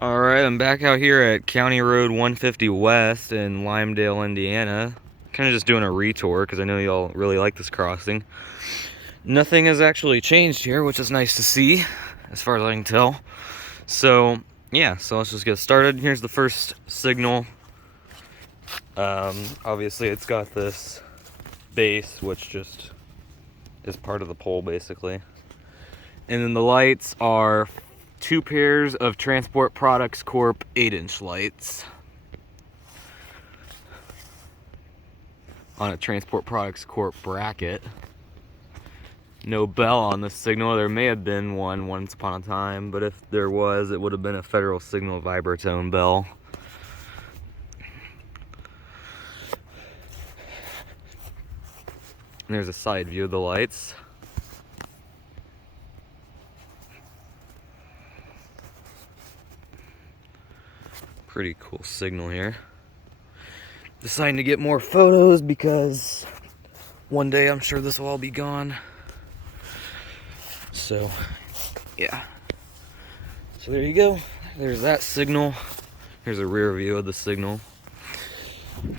Alright, I'm back out here at County Road 150 West in Limedale, Indiana. Kind of just doing a retour because I know y'all really like this crossing. Nothing has actually changed here, which is nice to see, as far as I can tell. So, yeah, so let's just get started. Here's the first signal. Obviously it's got this base, which just is part of the pole, basically. And then the lights are 2 pairs of Transport Products Corp 8-inch lights on a Transport Products Corp bracket. No bell on this signal. There may have been one once upon a time, but if there was, it would have been a Federal Signal vibratone bell. And there's a side view of the lights. Pretty cool signal here. Deciding to get more photos because one day I'm sure this will all be gone. So, yeah. So there you go. There's that signal. Here's a rear view of the signal.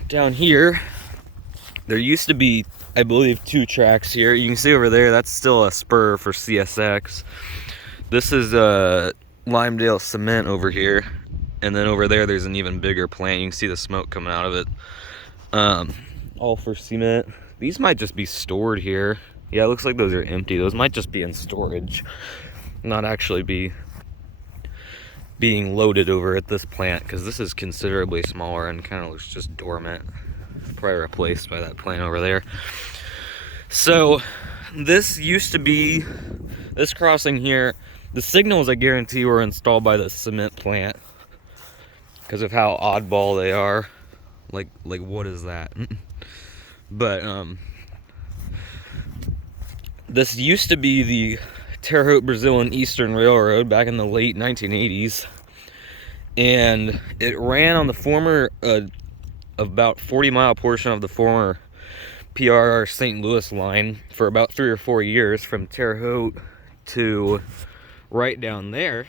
Down here, there used to be, I believe, 2 tracks here. You can see over there, that's still a spur for CSX. This is Limedale cement over here. And then over there, there's an even bigger plant. You can see the smoke coming out of it. All for cement. These might just be stored here. Yeah, it looks like those are empty. Those might just be in storage, not actually be being loaded over at this plant, because this is considerably smaller and kind of looks just dormant. Probably replaced by that plant over there. So this used to be, this crossing here, the signals I guarantee were installed by the cement plant because of how oddball they are. Like what is that? But this used to be the Terre Haute Brazilian Eastern Railroad back in the late 1980s, and it ran on the former about 40-mile portion of the former PRR St. Louis line for about 3 or 4 years, from Terre Haute to right down there,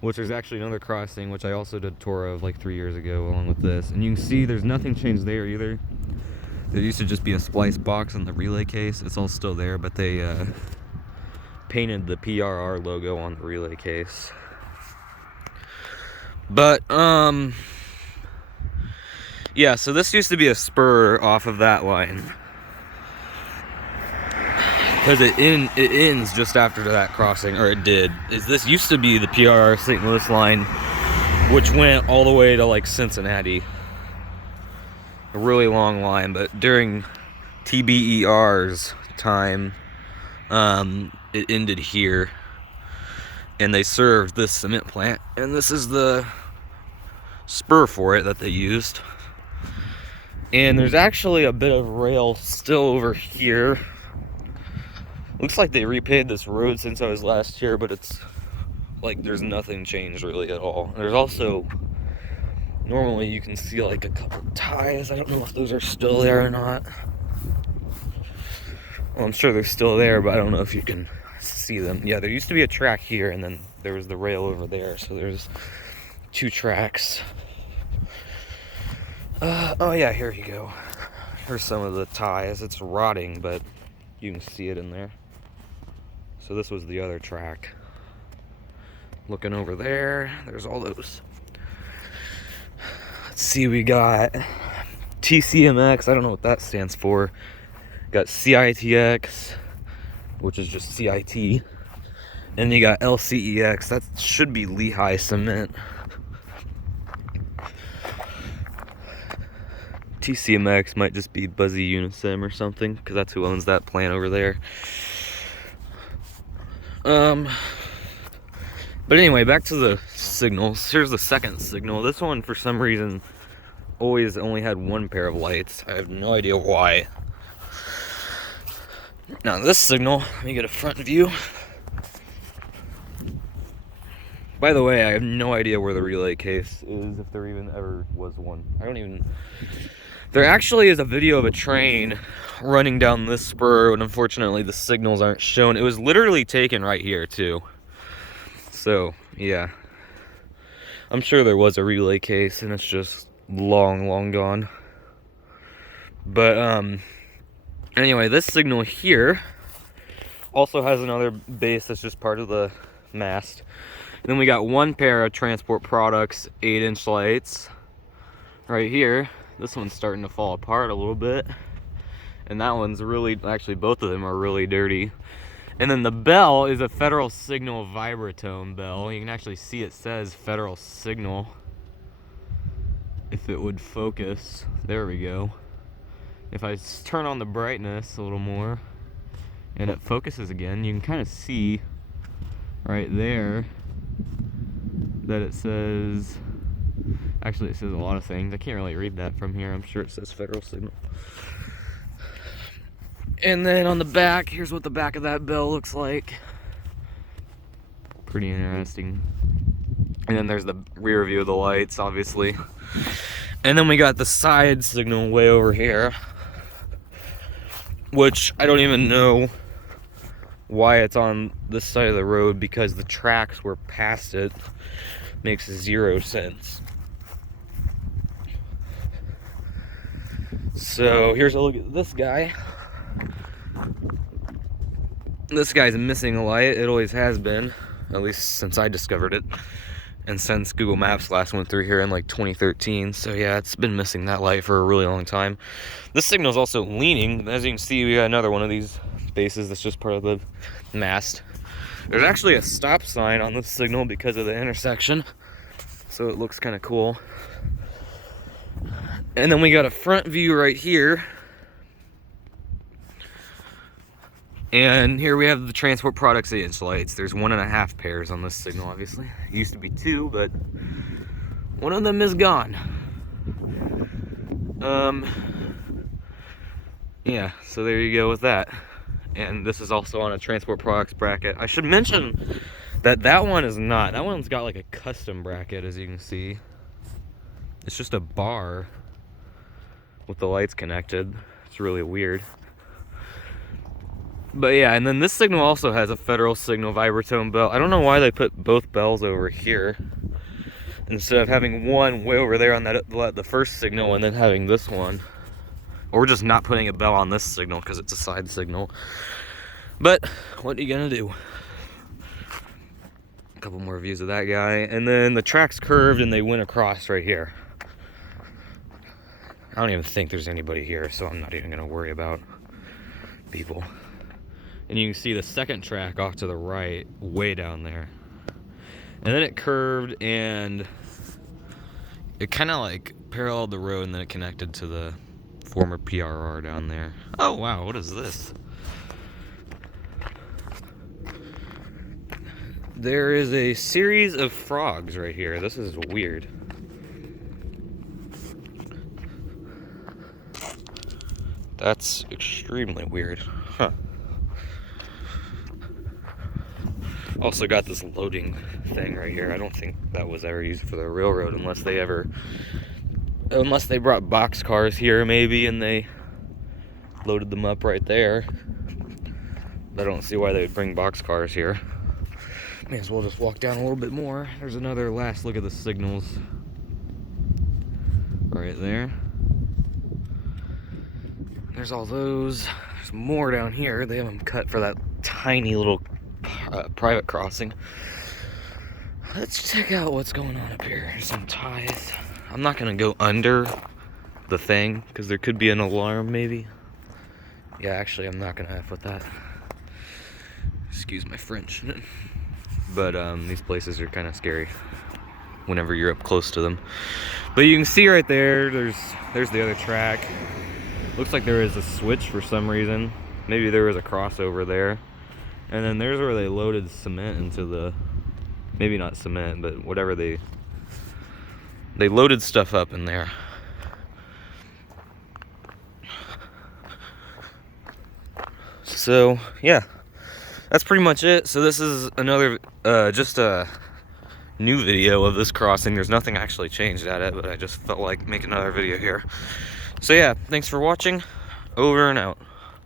which is actually another crossing which I also did a tour of like 3 years ago along with this. And you can see there's nothing changed there either. There used to just be a splice box on the relay case. It's all still there, but they painted the PRR logo on the relay case. But yeah, so this used to be a spur off of that line, because it ends just after that crossing, or it did. This used to be the PRR St. Louis line, which went all the way to like Cincinnati. A really long line, but during TBER's time, it ended here, and they served this cement plant, and this is the spur for it that they used. And there's actually a bit of rail still over here. Looks like they repaved this road since I was last here, but it's like there's nothing changed really at all. There's also, normally you can see like a couple ties. I don't know if those are still there or not. Well, I'm sure they're still there, but I don't know if you can see them. Yeah, there used to be a track here, and then there was the rail over there, so there's 2 tracks. Oh yeah, here you go. Here's some of the ties. It's rotting, but you can see it in there. So this was the other track. Looking over there, there's all those. Let's see, we got TCMX, I don't know what that stands for. Got CITX, which is just CIT. And you got LCEX, that should be Lehigh Cement. TCMX might just be Buzzy Unisim or something, because that's who owns that plant over there. But anyway, back to the signals. Here's the second signal. This one, for some reason, always only had 1 pair of lights. I have no idea why. Now this signal, let me get a front view. By the way, I have no idea where the relay case is, if there even ever was one. There actually is a video of a train running down this spur, and unfortunately the signals aren't shown. It was literally taken right here too. So, yeah. I'm sure there was a relay case and it's just long gone. But anyway, this signal here also has another base that's just part of the mast. And then we got one pair of transport products 8-inch lights right here. This one's starting to fall apart a little bit, and that one's really, actually both of them are really dirty. And then the bell is a Federal Signal vibratone bell. You can actually see it says Federal Signal if it would focus. There we go. If I turn on the brightness a little more and it focuses again, you can kind of see right there that it says, actually it says a lot of things. I can't really read that from here. I'm sure it says Federal Signal. And then on the back, here's what the back of that bell looks like. Pretty interesting. And then there's the rear view of the lights, obviously. And then we got the side signal way over here, which I don't even know why it's on this side of the road, because the tracks were past it. Makes 0 sense. So here's a look at this guy. This guy's missing a light. It always has been, at least since I discovered it, and since Google Maps last went through here in like 2013. So yeah, it's been missing that light for a really long time. This signal's also leaning. As you can see, we got another one of these bases that's just part of the mast. There's actually a stop sign on this signal because of the intersection, so it looks kind of cool. And then we got a front view right here. And here we have the transport products 8-inch lights. There's 1.5 pairs on this signal, obviously. It used to be 2, but one of them is gone. Yeah, so there you go with that. And this is also on a transport products bracket. I should mention that that one is not. That one's got like a custom bracket, as you can see. It's just a bar with the lights connected. It's really weird. But yeah, and then this signal also has a Federal Signal vibratone bell. I don't know why they put both bells over here instead of having one way over there on that the first signal and then having this one. Or just not putting a bell on this signal because it's a side signal. But what are you gonna do? A couple more views of that guy. And then the track's curved and they went across right here. I don't even think there's anybody here, so I'm not even gonna worry about people. And you can see the second track off to the right, way down there. And then it curved and it kind of like paralleled the road, and then it connected to the former PRR down there. Oh wow, what is this? There is a series of frogs right here. This is weird. That's extremely weird. Huh. Also got this loading thing right here. I don't think that was ever used for the railroad unless they brought box cars here maybe and they loaded them up right there. I don't see why they would bring box cars here. May as well just walk down a little bit more. There's another last look at the signals right there. There's all those. There's more down here. They have them cut for that tiny little private crossing. Let's check out what's going on up here. There's some ties. I'm not gonna go under the thing because there could be an alarm maybe. Yeah, actually I'm not gonna F with that. Excuse my French. But these places are kind of scary whenever you're up close to them. But you can see right there, there's the other track. Looks like there is a switch for some reason. Maybe there was a crossover there. And then there's where they loaded cement into the, maybe not cement, but whatever they loaded stuff up in there. So yeah, that's pretty much it. So this is another, just a new video of this crossing. There's nothing actually changed at it, but I just felt like making another video here. So yeah, thanks for watching. Over and out.